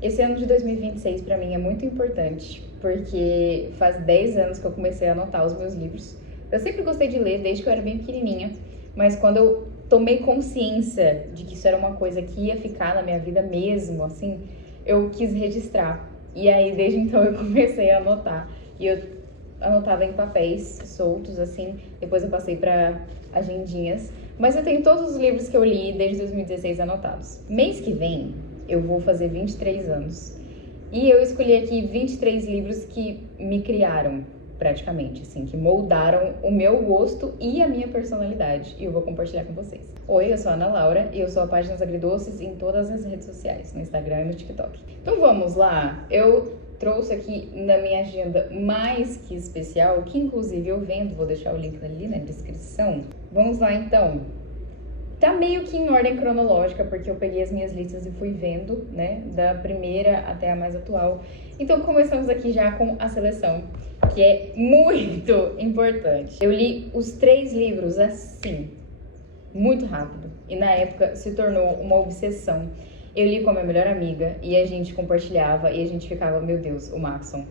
Esse ano de 2026 para mim é muito importante, porque faz 10 anos que eu comecei a anotar os meus livros. Eu sempre gostei de ler, desde que eu era bem pequenininha, mas quando eu tomei consciência de que isso era uma coisa que ia ficar na minha vida mesmo, assim, eu quis registrar. E aí, desde então, eu comecei a anotar. E eu anotava em papéis soltos, assim, depois eu passei para agendinhas. Mas eu tenho todos os livros que eu li desde 2016 anotados. Mês que vem, eu vou fazer 23 anos. E eu escolhi aqui 23 livros que me criaram, praticamente, assim, que moldaram o meu gosto e a minha personalidade. E eu vou compartilhar com vocês. Oi, eu sou a Ana Laura e eu sou a Páginas Agridoces em todas as redes sociais, no Instagram e no TikTok. Então vamos lá, eu trouxe aqui na minha agenda mais que especial, que inclusive eu vendo, vou deixar o link ali na descrição. Vamos lá então. Tá meio que em ordem cronológica, porque eu peguei as minhas listas e fui vendo, né, da primeira até a mais atual. Então começamos aqui já com a seleção, que é muito importante. Eu li os 3 livros assim, muito rápido, e na época se tornou uma obsessão. Eu li com a minha melhor amiga e a gente compartilhava e a gente ficava, meu Deus, o Maxon.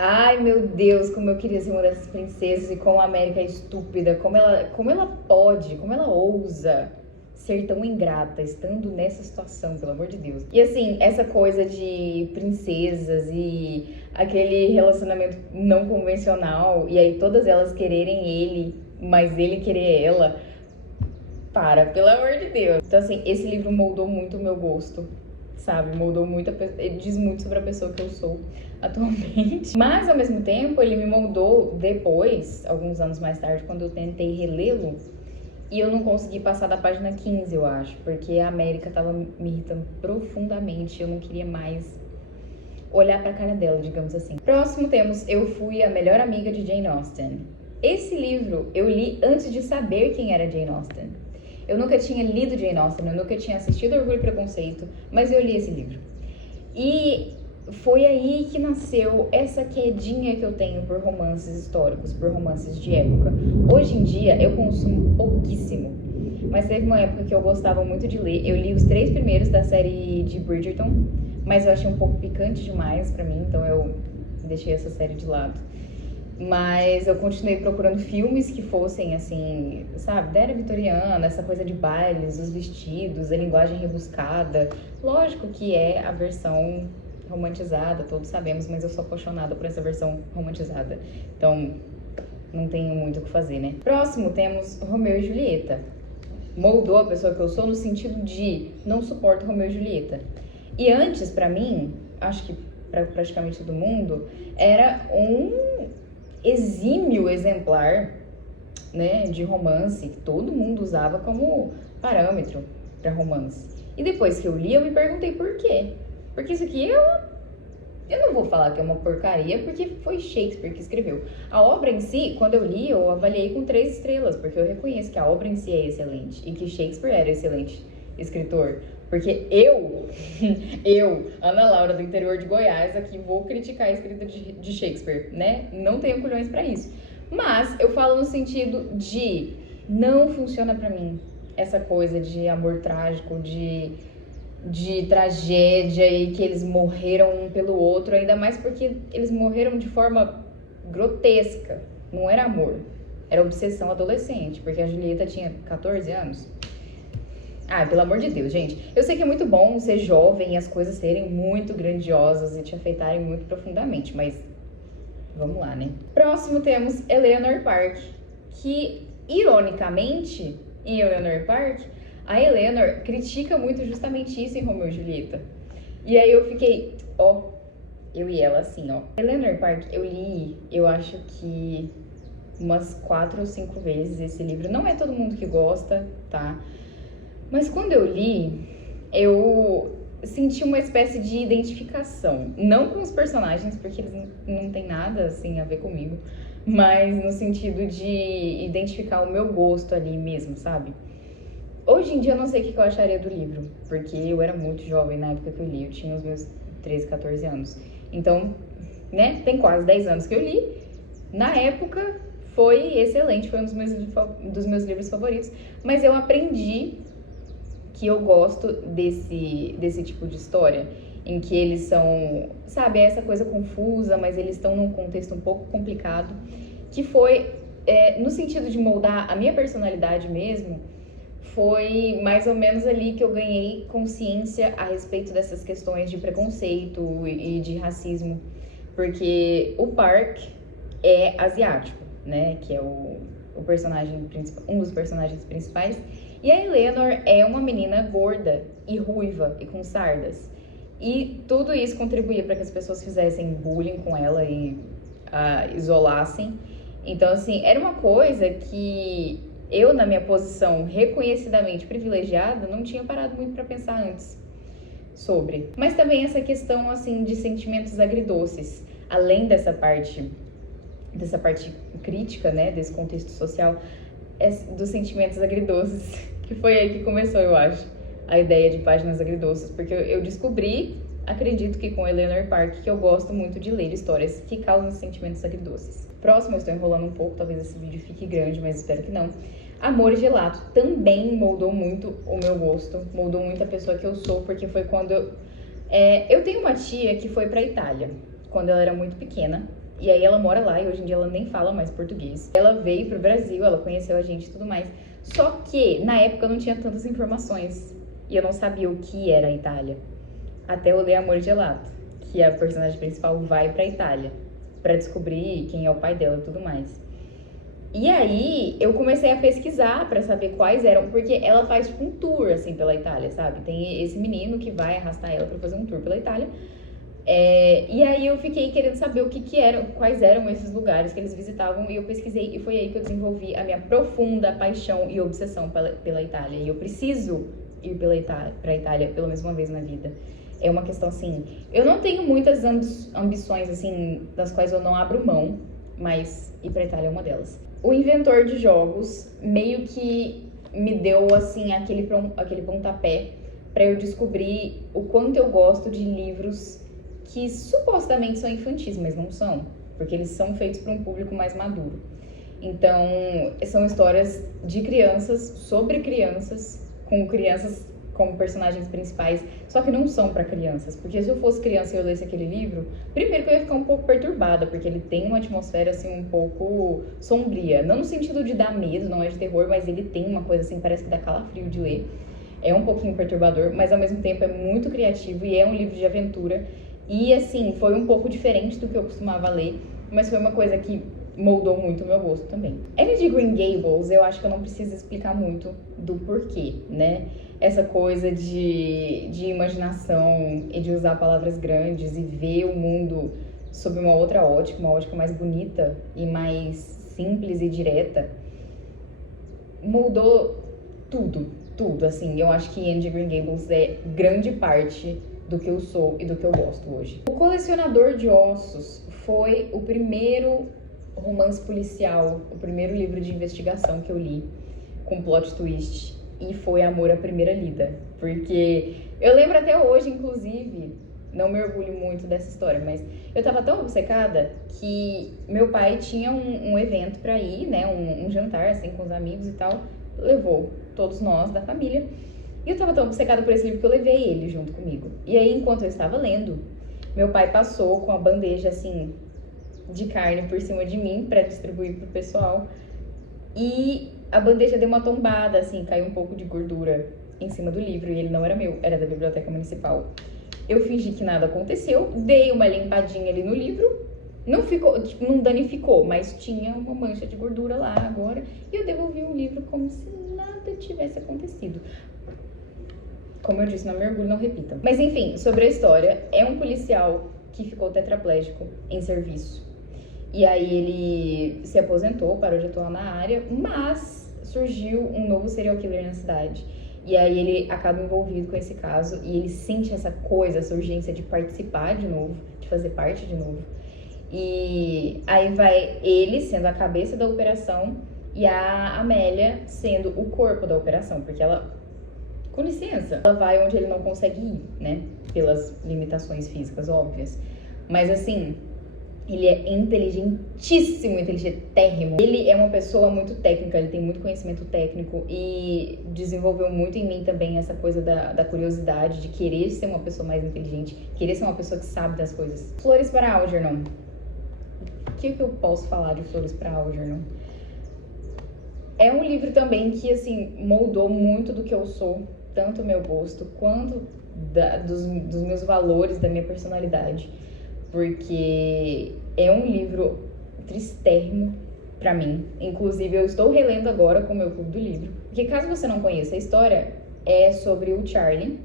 Ai, meu Deus, como eu queria ser uma dessas princesas e como a América é estúpida, como ela pode, como ela ousa ser tão ingrata estando nessa situação, pelo amor de Deus. E assim, essa coisa de princesas e aquele relacionamento não convencional e aí todas elas quererem ele, mas ele querer ela, pelo amor de Deus. Então assim, esse livro moldou muito o meu gosto, sabe? Moldou muito, ele diz muito sobre a pessoa que eu sou atualmente. Mas, ao mesmo tempo, ele me moldou depois, alguns anos mais tarde, quando eu tentei relê-lo. E eu não consegui passar da página 15, eu acho. Porque a América tava me irritando profundamente. Eu não queria mais olhar pra cara dela, digamos assim. Próximo temos Eu Fui a Melhor Amiga de Jane Austen. Esse livro eu li antes de saber quem era Jane Austen. Eu nunca tinha lido Jane Austen, eu nunca tinha assistido Orgulho e Preconceito, mas eu li esse livro. E foi aí que nasceu essa quedinha que eu tenho por romances históricos, por romances de época. Hoje em dia eu consumo pouquíssimo, mas teve uma época que eu gostava muito de ler. Eu li os 3 primeiros da série de Bridgerton, mas eu achei um pouco picante demais pra mim, então eu deixei essa série de lado. Mas eu continuei procurando filmes que fossem, assim, sabe, da era vitoriana, essa coisa de bailes, os vestidos, a linguagem rebuscada. Lógico que é a versão romantizada, todos sabemos, mas eu sou apaixonada por essa versão romantizada. Então, não tenho muito o que fazer, né? Próximo, temos Romeu e Julieta. Moldou a pessoa que eu sou no sentido de não suporto Romeu e Julieta. E antes, pra mim, acho que pra praticamente todo mundo, era um exímio exemplar, né, de romance que todo mundo usava como parâmetro para romance. E depois que eu li, eu me perguntei por quê. Porque isso aqui eu não vou falar que é uma porcaria, porque foi Shakespeare que escreveu. A obra em si, quando eu li, eu avaliei com 3 estrelas, porque eu reconheço que a obra em si é excelente e que Shakespeare era excelente escritor. Porque eu, Ana Laura, do interior de Goiás, aqui vou criticar a escrita de Shakespeare, né? Não tenho culhões pra isso. Mas eu falo no sentido de não funciona pra mim essa coisa de amor trágico, de tragédia e que eles morreram um pelo outro, ainda mais porque eles morreram de forma grotesca. Não era amor, era obsessão adolescente, porque a Julieta tinha 14 anos. Ah, pelo amor de Deus, gente. Eu sei que é muito bom ser jovem e as coisas serem muito grandiosas e te afetarem muito profundamente, mas vamos lá, né? Próximo temos Eleanor Park, que, ironicamente, em Eleanor Park, a Eleanor critica muito justamente isso em Romeu e Julieta. E aí eu fiquei, eu e ela assim, Eleanor Park, eu li, eu acho que umas 4 ou 5 vezes esse livro. Não é todo mundo que gosta, tá? Mas quando eu li, eu senti uma espécie de identificação. Não com os personagens, porque eles não têm nada assim a ver comigo, mas no sentido de identificar o meu gosto ali mesmo, sabe? Hoje em dia eu não sei o que eu acharia do livro, porque eu era muito jovem na época que eu li, eu tinha os meus 13, 14 anos. Então, né, tem quase 10 anos que eu li. Na época foi excelente, foi um dos meus livros favoritos, mas eu aprendi que eu gosto desse tipo de história. em que eles são, sabe, essa coisa confusa, mas eles estão num contexto um pouco complicado, que foi, no sentido de moldar a minha personalidade mesmo, foi mais ou menos ali que eu ganhei consciência a respeito dessas questões de preconceito e de racismo, porque o Park é asiático, né, que é o personagem principal, um dos personagens principais, e a Eleanor é uma menina gorda e ruiva e com sardas. E tudo isso contribuía para que as pessoas fizessem bullying com ela e a isolassem. Então, assim, era uma coisa que eu, na minha posição reconhecidamente privilegiada, não tinha parado muito para pensar antes sobre. Mas também essa questão, assim, de sentimentos agridoces. Além dessa parte crítica, né, desse contexto social, dos sentimentos agridoces, que foi aí que começou, eu acho, a ideia de páginas agridoces, porque eu descobri, acredito que com Eleanor Park, que eu gosto muito de ler histórias que causam sentimentos agridoces. Próximo, eu estou enrolando um pouco, talvez esse vídeo fique grande, mas espero que não. Amor Gelato também moldou muito o meu gosto, moldou muito a pessoa que eu sou, porque foi quando eu tenho uma tia que foi pra Itália, quando ela era muito pequena, e aí ela mora lá e hoje em dia ela nem fala mais português. Ela veio pro Brasil, ela conheceu a gente e tudo mais, só que na época eu não tinha tantas informações e eu não sabia o que era a Itália, até eu ler Amor Gelato, que a personagem principal vai pra Itália pra descobrir quem é o pai dela e tudo mais. E aí, eu comecei a pesquisar pra saber quais eram, porque ela faz tipo um tour, assim, pela Itália, sabe? Tem esse menino que vai arrastar ela pra fazer um tour pela Itália. E aí eu fiquei querendo saber o que eram, quais eram esses lugares que eles visitavam, e eu pesquisei, e foi aí que eu desenvolvi a minha profunda paixão e obsessão pela Itália. E eu preciso ir pra Itália pelo menos uma vez na vida. É uma questão, assim, eu não tenho muitas ambições, assim, das quais eu não abro mão, mas ir pra Itália é uma delas. O inventor de jogos meio que me deu, assim, aquele pontapé pra eu descobrir o quanto eu gosto de livros que supostamente são infantis, mas não são, porque eles são feitos para um público mais maduro. Então, são histórias de crianças, sobre crianças, com crianças como personagens principais, só que não são para crianças, porque se eu fosse criança e eu lesse aquele livro, primeiro que eu ia ficar um pouco perturbada, porque ele tem uma atmosfera, assim, um pouco sombria, não no sentido de dar medo, não é de terror, mas ele tem uma coisa, assim, parece que dá calafrio de ler, é um pouquinho perturbador, mas ao mesmo tempo é muito criativo e é um livro de aventura. E, assim, foi um pouco diferente do que eu costumava ler, mas foi uma coisa que moldou muito o meu gosto também. Anne de Green Gables, eu acho que eu não preciso explicar muito do porquê, né? Essa coisa de imaginação e de usar palavras grandes e ver o mundo sob uma outra ótica, uma ótica mais bonita e mais simples e direta, moldou tudo, assim. Eu acho que Anne de Green Gables é grande parte do que eu sou e do que eu gosto hoje. O Colecionador de Ossos foi o primeiro romance policial, o primeiro livro de investigação que eu li com plot twist, e foi Amor à Primeira Lida, porque eu lembro até hoje, inclusive, não me orgulho muito dessa história, mas eu tava tão obcecada que meu pai tinha um evento pra ir, né, um jantar, assim, com os amigos e tal, levou todos nós da família. E eu tava tão obcecada por esse livro que eu levei ele junto comigo. E aí, enquanto eu estava lendo, meu pai passou com a bandeja, assim, de carne por cima de mim pra distribuir pro pessoal. E a bandeja deu uma tombada, assim, caiu um pouco de gordura em cima do livro. E ele não era meu, era da Biblioteca Municipal. Eu fingi que nada aconteceu, dei uma limpadinha ali no livro. Não ficou, tipo, não danificou, mas tinha uma mancha de gordura lá agora. E eu devolvi o livro como se nada tivesse acontecido. Como eu disse, não me orgulho, não repita. Mas enfim, sobre a história, é um policial que ficou tetraplégico em serviço. E aí ele se aposentou, parou de atuar na área, mas surgiu um novo serial killer na cidade. E aí ele acaba envolvido com esse caso e ele sente essa coisa, essa urgência de participar de novo, de fazer parte de novo. E aí vai ele sendo a cabeça da operação e a Amélia sendo o corpo da operação, porque ela, com licença, ela vai onde ele não consegue ir, né? Pelas limitações físicas óbvias. Mas assim, Ele é inteligentíssimo, inteligentérrimo. Ele é uma pessoa muito técnica, ele tem muito conhecimento técnico e desenvolveu muito em mim também essa coisa da curiosidade, de querer ser uma pessoa mais inteligente, querer ser uma pessoa que sabe das coisas. Flores para Algernon. O que eu posso falar de Flores para Algernon? É um livro também que, assim, moldou muito do que eu sou, tanto o meu gosto quanto dos meus valores, da minha personalidade. Porque é um livro tristérrimo pra mim. Inclusive, eu estou relendo agora com o meu clube do livro. Porque caso você não conheça a história, é sobre o Charlie,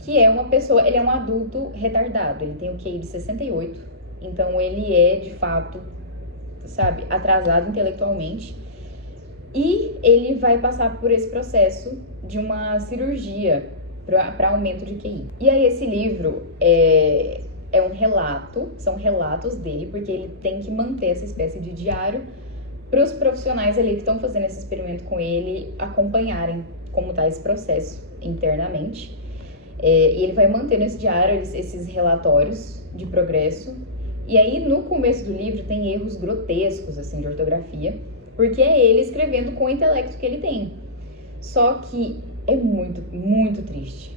que é uma pessoa, ele é um adulto retardado. Ele tem o QI de 68, então ele é, de fato, sabe, atrasado intelectualmente. E ele vai passar por esse processo de uma cirurgia para aumento de QI. E aí esse livro é um relato, são relatos dele, porque ele tem que manter essa espécie de diário para os profissionais ali que estão fazendo esse experimento com ele acompanharem como está esse processo internamente. E ele vai mantendo esse diário, esses relatórios de progresso. E aí no começo do livro tem erros grotescos assim de ortografia, porque é ele escrevendo com o intelecto que ele tem. Só que é muito, muito triste,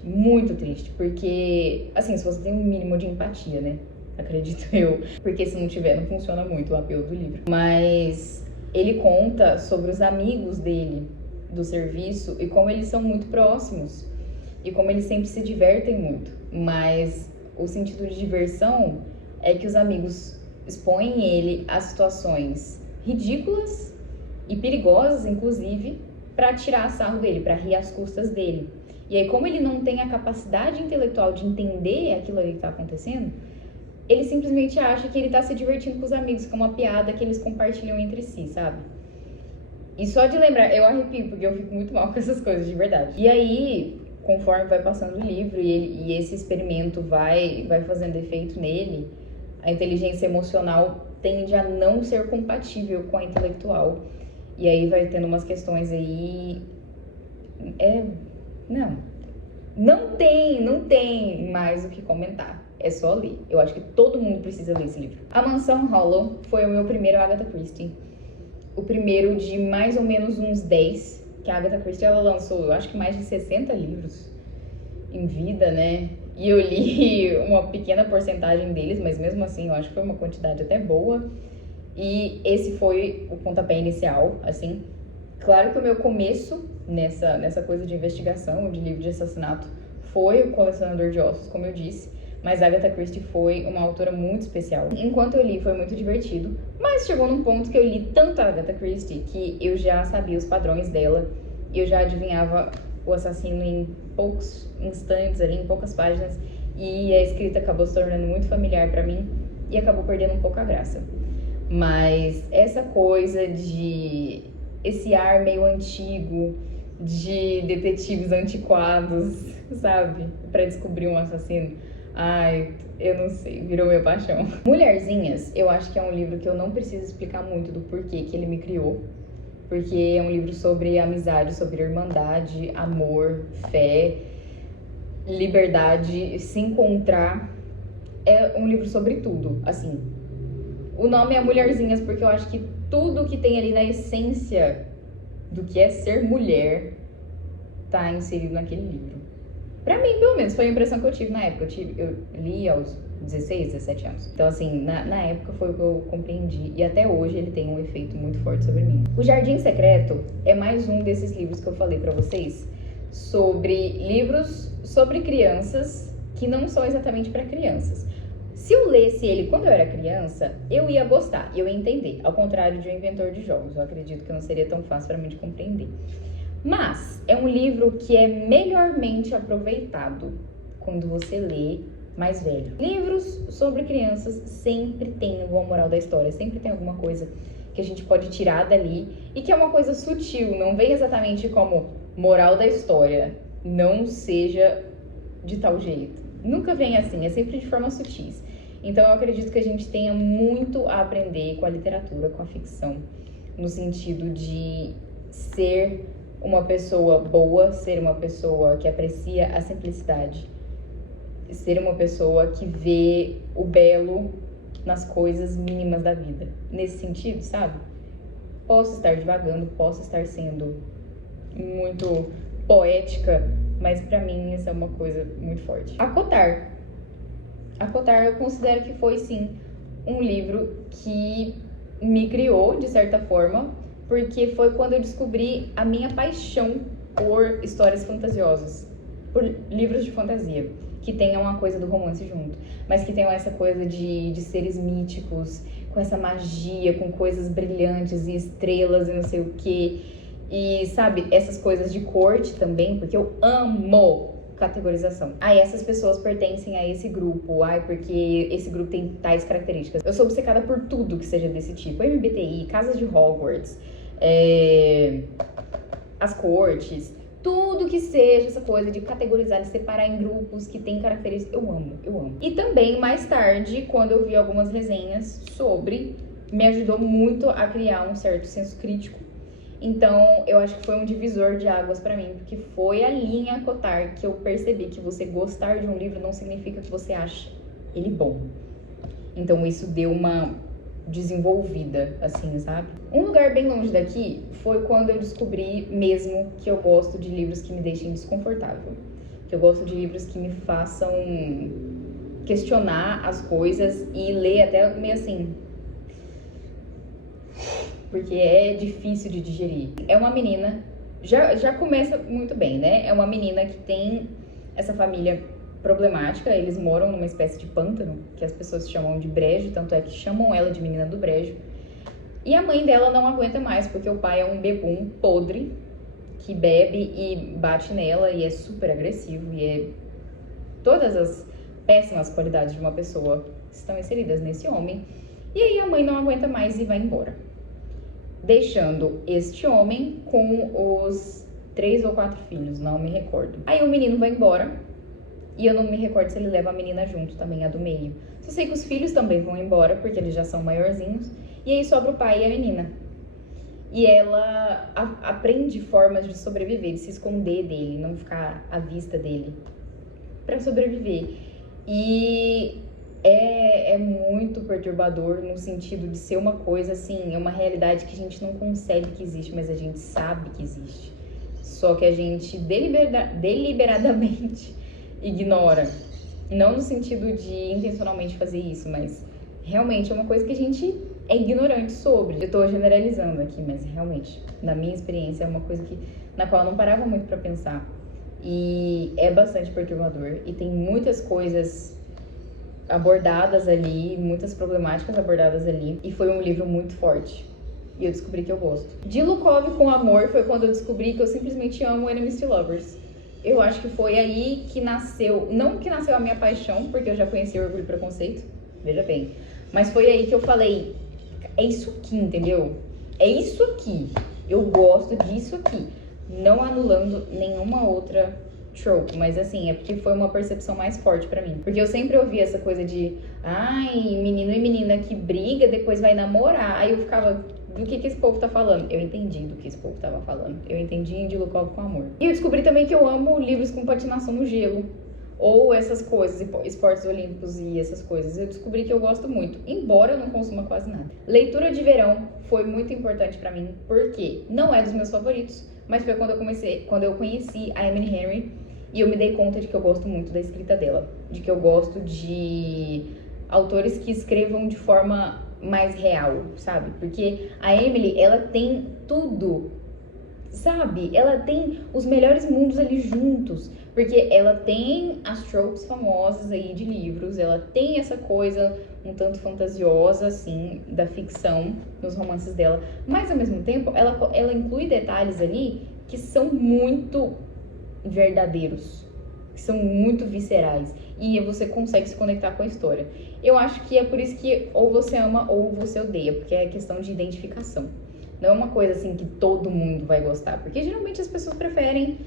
porque, assim, se você tem um mínimo de empatia, né? Acredito eu, porque se não tiver, não funciona muito o apelo do livro. Mas ele conta sobre os amigos dele do serviço e como eles são muito próximos e como eles sempre se divertem muito. Mas o sentido de diversão é que os amigos expõem ele a situações ridículas e perigosas, inclusive, para tirar sarro dele, para rir às custas dele. E aí, como ele não tem a capacidade intelectual de entender aquilo ali que está acontecendo, ele simplesmente acha que ele está se divertindo com os amigos, que é uma piada que eles compartilham entre si, sabe? E só de lembrar, eu arrepio, porque eu fico muito mal com essas coisas, de verdade. E aí, conforme vai passando o livro e esse experimento vai fazendo efeito nele, a inteligência emocional tende a não ser compatível com a intelectual. E aí vai tendo umas questões aí... Não tem mais o que comentar. É só ler. Eu acho que todo mundo precisa ler esse livro. A Mansão Hollow foi o meu primeiro Agatha Christie. O primeiro de mais ou menos uns 10, que a Agatha Christie ela lançou, eu acho que mais de 60 livros em vida, né? E eu li uma pequena porcentagem deles, mas mesmo assim eu acho que foi uma quantidade até boa. E esse foi o pontapé inicial, assim. Claro que o meu começo nessa coisa de investigação, de livro de assassinato, foi o Colecionador de Ossos, como eu disse. Mas Agatha Christie foi uma autora muito especial. Enquanto eu li, foi muito divertido. Mas chegou num ponto que eu li tanto a Agatha Christie que eu já sabia os padrões dela. E eu já adivinhava o assassino em poucos instantes, ali, em poucas páginas. E a escrita acabou se tornando muito familiar pra mim e acabou perdendo um pouco a graça. Mas essa coisa de... esse ar meio antigo, de detetives antiquados, sabe? Pra descobrir um assassino. Ai, eu não sei, virou minha paixão. Mulherzinhas, eu acho que é um livro que eu não preciso explicar muito do porquê que ele me criou. Porque é um livro sobre amizade, sobre irmandade, amor, fé, liberdade, se encontrar. É um livro sobre tudo, assim. O nome é Mulherzinhas porque eu acho que tudo que tem ali na essência do que é ser mulher tá inserido naquele livro. Pra mim, pelo menos, foi a impressão que eu tive na época. Eu li aos 16, 17 anos. Então, assim, na época foi o que eu compreendi. E até hoje ele tem um efeito muito forte sobre mim. O Jardim Secreto é mais um desses livros que eu falei pra vocês. Sobre livros sobre crianças que não são exatamente pra crianças. Se eu lesse ele quando eu era criança, eu ia gostar, eu ia entender. Ao contrário de O Inventor de Jogos, eu acredito que não seria tão fácil para mim de compreender. Mas é um livro que é melhormente aproveitado quando você lê mais velho. Livros sobre crianças sempre tem alguma moral da história, sempre tem alguma coisa que a gente pode tirar dali e que é uma coisa sutil, não vem exatamente como moral da história, não seja de tal jeito. Nunca vem assim, é sempre de forma sutis. Então eu acredito que a gente tenha muito a aprender com a literatura, com a ficção, no sentido de ser uma pessoa boa, ser uma pessoa que aprecia a simplicidade, ser uma pessoa que vê o belo nas coisas mínimas da vida. Nesse sentido, sabe? Posso estar divagando, posso estar sendo muito poética, mas pra mim isso é uma coisa muito forte. Acotar eu considero que foi sim um livro que me criou de certa forma, porque foi quando eu descobri a minha paixão por histórias fantasiosas, por livros de fantasia, que tenham uma coisa do romance junto, mas que tenham essa coisa de seres míticos, com essa magia, com coisas brilhantes e estrelas e não sei o que. E, sabe, essas coisas de corte também, porque eu amo categorização. Essas pessoas pertencem a esse grupo, porque esse grupo tem tais características. Eu sou obcecada por tudo que seja desse tipo. MBTI, casas de Hogwarts, as cortes, tudo que seja essa coisa de categorizar, de separar em grupos que tem características. Eu amo. E também, mais tarde, quando eu vi algumas resenhas sobre, me ajudou muito a criar um certo senso crítico. Então, eu acho que foi um divisor de águas pra mim, porque foi ali em Acotar que eu percebi que você gostar de um livro não significa que você acha ele bom. Então, isso deu uma desenvolvida, assim, sabe? Um lugar bem longe daqui foi quando eu descobri mesmo que eu gosto de livros que me deixem desconfortável. Que eu gosto de livros que me façam questionar as coisas e ler até meio assim, porque é difícil de digerir. É uma menina, já começa muito bem, né? É uma menina que tem essa família problemática, eles moram numa espécie de pântano, que as pessoas chamam de brejo, tanto é que chamam ela de menina do brejo. E a mãe dela não aguenta mais, porque o pai é um bebum podre, que bebe e bate nela, e é super agressivo, e é todas as péssimas qualidades de uma pessoa estão inseridas nesse homem. E aí a mãe não aguenta mais e vai embora, deixando este homem com os 3 ou 4 filhos, não me recordo. Aí o menino vai embora, e eu não me recordo se ele leva a menina junto também, a do meio. Só sei que os filhos também vão embora, porque eles já são maiorzinhos, e aí sobra o pai e a menina. E ela aprende formas de sobreviver, de se esconder dele, não ficar à vista dele, pra sobreviver. E é muito perturbador no sentido de ser uma coisa assim, é uma realidade que a gente não concebe que existe, mas a gente sabe que existe. Só que a gente deliberadamente ignora. Não no sentido de intencionalmente fazer isso, mas realmente é uma coisa que a gente é ignorante sobre. Eu tô generalizando aqui, mas realmente, na minha experiência, é uma coisa na qual eu não parava muito pra pensar. E é bastante perturbador. E tem muitas coisas abordadas ali, muitas problemáticas abordadas ali. E foi um livro muito forte. E eu descobri que eu gosto. De Lukov com Amor foi quando eu descobri que eu simplesmente amo Enemies to Lovers. Eu acho que foi aí que nasceu, não que nasceu a minha paixão, porque eu já conheci Orgulho e Preconceito, veja bem. Mas foi aí que eu falei, é isso aqui, entendeu? É isso aqui. Eu gosto disso aqui. Não anulando nenhuma outra trope, mas assim, é porque foi uma percepção mais forte pra mim. Porque eu sempre ouvi essa coisa de, menino e menina que briga, depois vai namorar. Aí eu ficava, do que esse povo tá falando? Eu entendi do que esse povo tava falando. Eu entendi de Lukov com Amor. E eu descobri também que eu amo livros com patinação no gelo. Ou essas coisas, esportes olímpicos e essas coisas. Eu descobri que eu gosto muito, embora eu não consuma quase nada. Leitura de verão foi muito importante pra mim, porque não é dos meus favoritos, mas foi quando eu conheci a Emily Henry e eu me dei conta de que eu gosto muito da escrita dela. De que eu gosto de autores que escrevam de forma mais real, sabe? Porque a Emily, ela tem tudo, sabe? Ela tem os melhores mundos ali juntos, porque ela tem as tropes famosas aí de livros, ela tem essa coisa um tanto fantasiosa, assim, da ficção nos romances dela, mas ao mesmo tempo ela inclui detalhes ali que são muito verdadeiros, que são muito viscerais, e você consegue se conectar com a história. Eu acho que é por isso que ou você ama ou você odeia, porque é questão de identificação. Não é uma coisa assim que todo mundo vai gostar, porque geralmente as pessoas preferem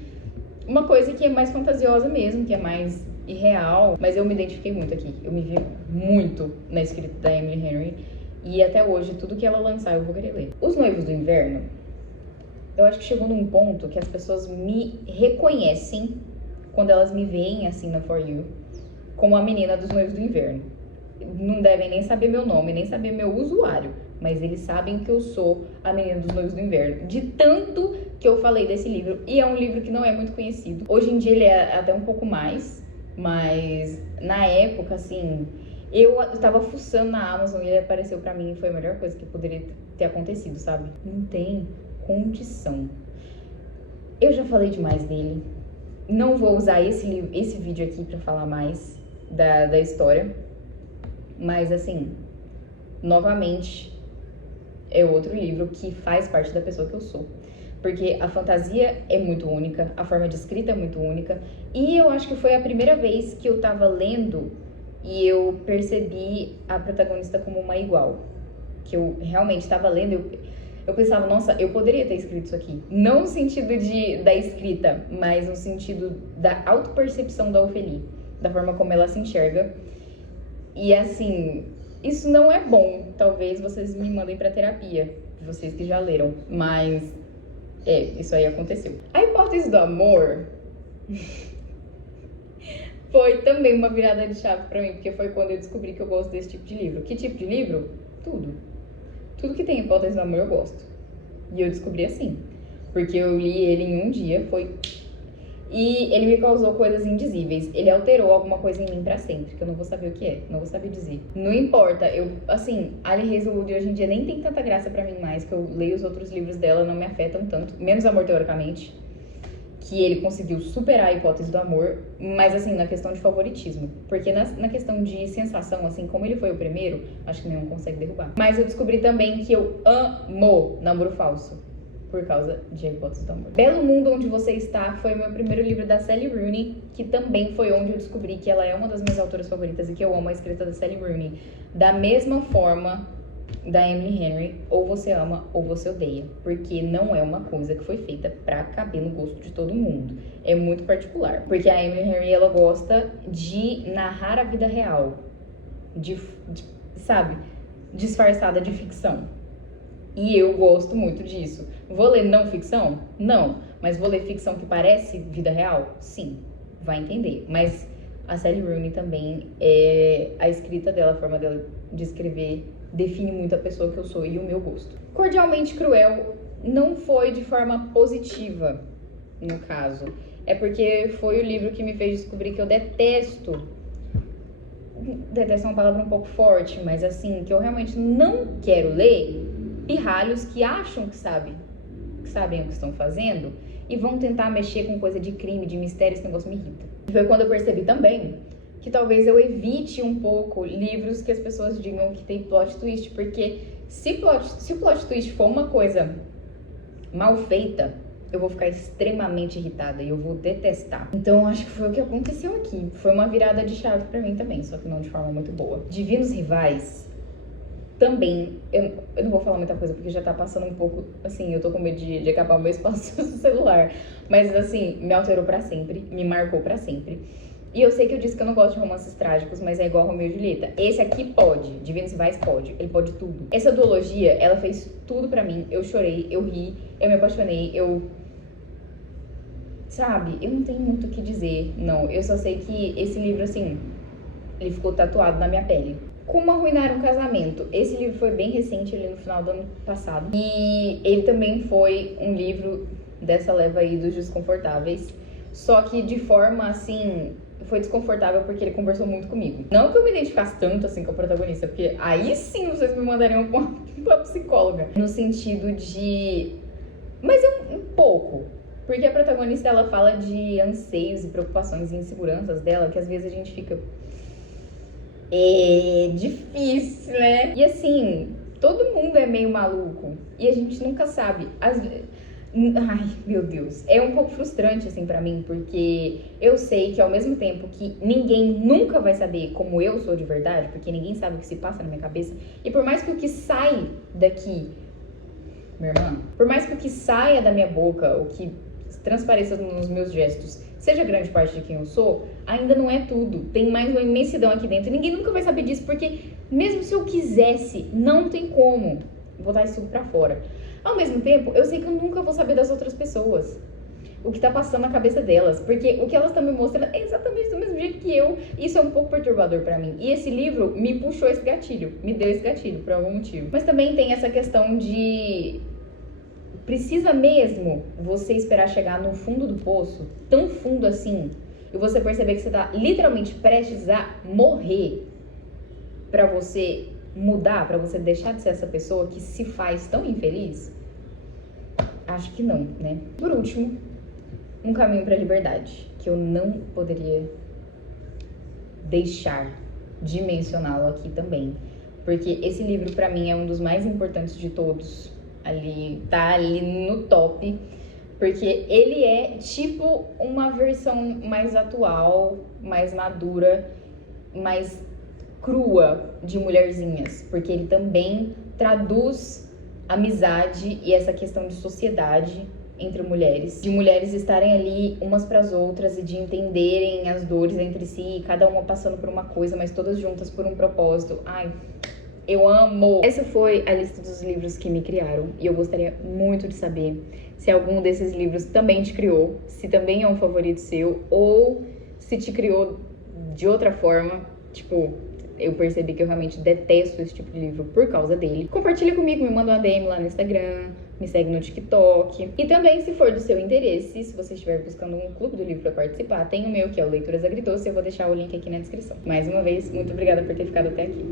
uma coisa que é mais fantasiosa mesmo, que é mais irreal, mas eu me identifiquei muito aqui. Eu me vi muito na escrita da Emily Henry, e até hoje tudo que ela lançar eu vou querer ler. Os Noivos do Inverno, eu acho que chegou num ponto que as pessoas me reconhecem quando elas me veem assim na For You, como a menina dos Noivos do Inverno. não devem nem saber meu nome, nem saber meu usuário, mas eles sabem que eu sou a menina dos Noivos do Inverno, de tanto que eu falei desse livro. E é um livro que não é muito conhecido. Hoje em dia ele é até um pouco mais, mas na época, assim, eu tava fuçando na Amazon e ele apareceu pra mim e foi a melhor coisa que poderia ter acontecido, sabe? Não tem condição. Eu já falei demais dele. Não vou usar esse vídeo aqui pra falar mais da história. Mas, assim, novamente, é outro livro que faz parte da pessoa que eu sou. Porque a fantasia é muito única, a forma de escrita é muito única. E eu acho que foi a primeira vez que eu tava lendo e eu percebi a protagonista como uma igual. Que eu realmente tava lendo, eu pensava, nossa, eu poderia ter escrito isso aqui. Não no sentido da escrita, mas no sentido da autopercepção da Ophélie. Da forma como ela se enxerga. E assim, isso não é bom. Talvez vocês me mandem pra terapia, vocês que já leram. Mas, isso aí aconteceu. A Hipótese do Amor foi também uma virada de chave pra mim, porque foi quando eu descobri que eu gosto desse tipo de livro. Que tipo de livro? Tudo. Tudo que tem Hipótese do Amor eu gosto. E eu descobri assim, porque eu li ele em um dia, e ele me causou coisas indizíveis. Ele alterou alguma coisa em mim pra sempre, que eu não vou saber o que é, não vou saber dizer. Não importa, Ali Hazelwood hoje em dia nem tem tanta graça pra mim mais, que eu leio os outros livros dela, não me afetam tanto, menos Amor Teoricamente, que ele conseguiu superar a Hipótese do Amor, mas assim, na questão de favoritismo. Porque na questão de sensação, assim, como ele foi o primeiro, acho que nenhum consegue derrubar. Mas eu descobri também que eu amo Namoro Falso, por causa de A Hipótese do Amor. Belo Mundo Onde Você Está foi o meu primeiro livro da Sally Rooney, que também foi onde eu descobri que ela é uma das minhas autoras favoritas e que eu amo a escrita da Sally Rooney. Da mesma forma da Emily Henry, ou você ama ou você odeia, porque não é uma coisa que foi feita pra caber no gosto de todo mundo. É muito particular, porque a Emily Henry, ela gosta de narrar a vida real, sabe, disfarçada de ficção. E eu gosto muito disso. Vou ler não ficção? Não. Mas vou ler ficção que parece vida real? Sim. Vai entender. Mas a Sally Rooney também, a escrita dela, a forma dela de escrever, define muito a pessoa que eu sou e o meu gosto. Cordialmente Cruel não foi de forma positiva, no caso. É porque foi o livro que me fez descobrir que eu detesto. Detesto é uma palavra um pouco forte, mas assim, que eu realmente não quero ler pirralhos que acham que sabem o que estão fazendo e vão tentar mexer com coisa de crime, de mistério, esse negócio me irrita. Foi quando eu percebi também que talvez eu evite um pouco livros que as pessoas digam que tem plot twist, porque se o plot twist for uma coisa mal feita, eu vou ficar extremamente irritada e eu vou detestar. Então acho que foi o que aconteceu aqui. Foi uma virada de chave pra mim também, só que não de forma muito boa. Divinos Rivais também, eu não vou falar muita coisa porque já tá passando um pouco, assim, eu tô com medo de acabar o meu espaço no celular. Mas, assim, me alterou pra sempre, me marcou pra sempre. E eu sei que eu disse que eu não gosto de romances trágicos, mas é igual Romeu e Julieta. Esse aqui pode, Divinos Rivais pode, ele pode tudo. Essa duologia, ela fez tudo pra mim. Eu chorei, eu ri, eu me apaixonei, Sabe, eu não tenho muito o que dizer, não. Eu só sei que esse livro, assim, ele ficou tatuado na minha pele. Como Arruinar um Casamento. Esse livro foi bem recente, ali no final do ano passado. E ele também foi um livro dessa leva aí dos desconfortáveis. Só que de forma, assim, foi desconfortável porque ele conversou muito comigo. Não que eu me identificasse tanto, assim, com a protagonista, porque aí sim vocês me mandariam pra uma psicóloga. No sentido de... Mas um pouco. Porque a protagonista, ela fala de anseios e preocupações e inseguranças dela, que às vezes a gente fica... É difícil, né? E assim, todo mundo é meio maluco. E a gente nunca sabe. Ai, meu Deus. É um pouco frustrante, assim, pra mim. Porque eu sei que ao mesmo tempo que ninguém nunca vai saber como eu sou de verdade, porque ninguém sabe o que se passa na minha cabeça. E por mais que o que sai daqui, minha irmã, por mais que o que saia da minha boca, o que transpareça nos meus gestos, seja grande parte de quem eu sou, ainda não é tudo. Tem mais uma imensidão aqui dentro. Ninguém nunca vai saber disso, porque mesmo se eu quisesse, não tem como botar isso tudo pra fora. Ao mesmo tempo, eu sei que eu nunca vou saber das outras pessoas. o que tá passando na cabeça delas, porque o que elas estão me mostrando é exatamente do mesmo jeito que eu. Isso é um pouco perturbador pra mim. E esse livro me puxou esse gatilho, me deu esse gatilho por algum motivo. Mas também tem essa questão de precisa mesmo você esperar chegar no fundo do poço, tão fundo assim, e você perceber que você tá literalmente prestes a morrer pra você mudar, pra você deixar de ser essa pessoa que se faz tão infeliz? Acho que não, né? Por último, Um Caminho pra Liberdade, que eu não poderia deixar de mencioná-lo aqui também, porque esse livro pra mim é um dos mais importantes de todos, tá ali no top, porque ele é tipo uma versão mais atual, mais madura, mais crua de Mulherzinhas, porque ele também traduz amizade e essa questão de sociedade entre mulheres, de mulheres estarem ali umas pras outras e de entenderem as dores entre si, cada uma passando por uma coisa, mas todas juntas por um propósito. Ai, eu amo! Essa foi a lista dos livros que me criaram e eu gostaria muito de saber se algum desses livros também te criou, se também é um favorito seu ou se te criou de outra forma, tipo, eu percebi que eu realmente detesto esse tipo de livro por causa dele. Compartilha comigo, me manda uma DM lá no Instagram, me segue no TikTok. E também, se for do seu interesse, se você estiver buscando um clube do livro para participar, tem o meu, que é o Leituras Agridoce, eu vou deixar o link aqui na descrição. Mais uma vez, muito obrigada por ter ficado até aqui.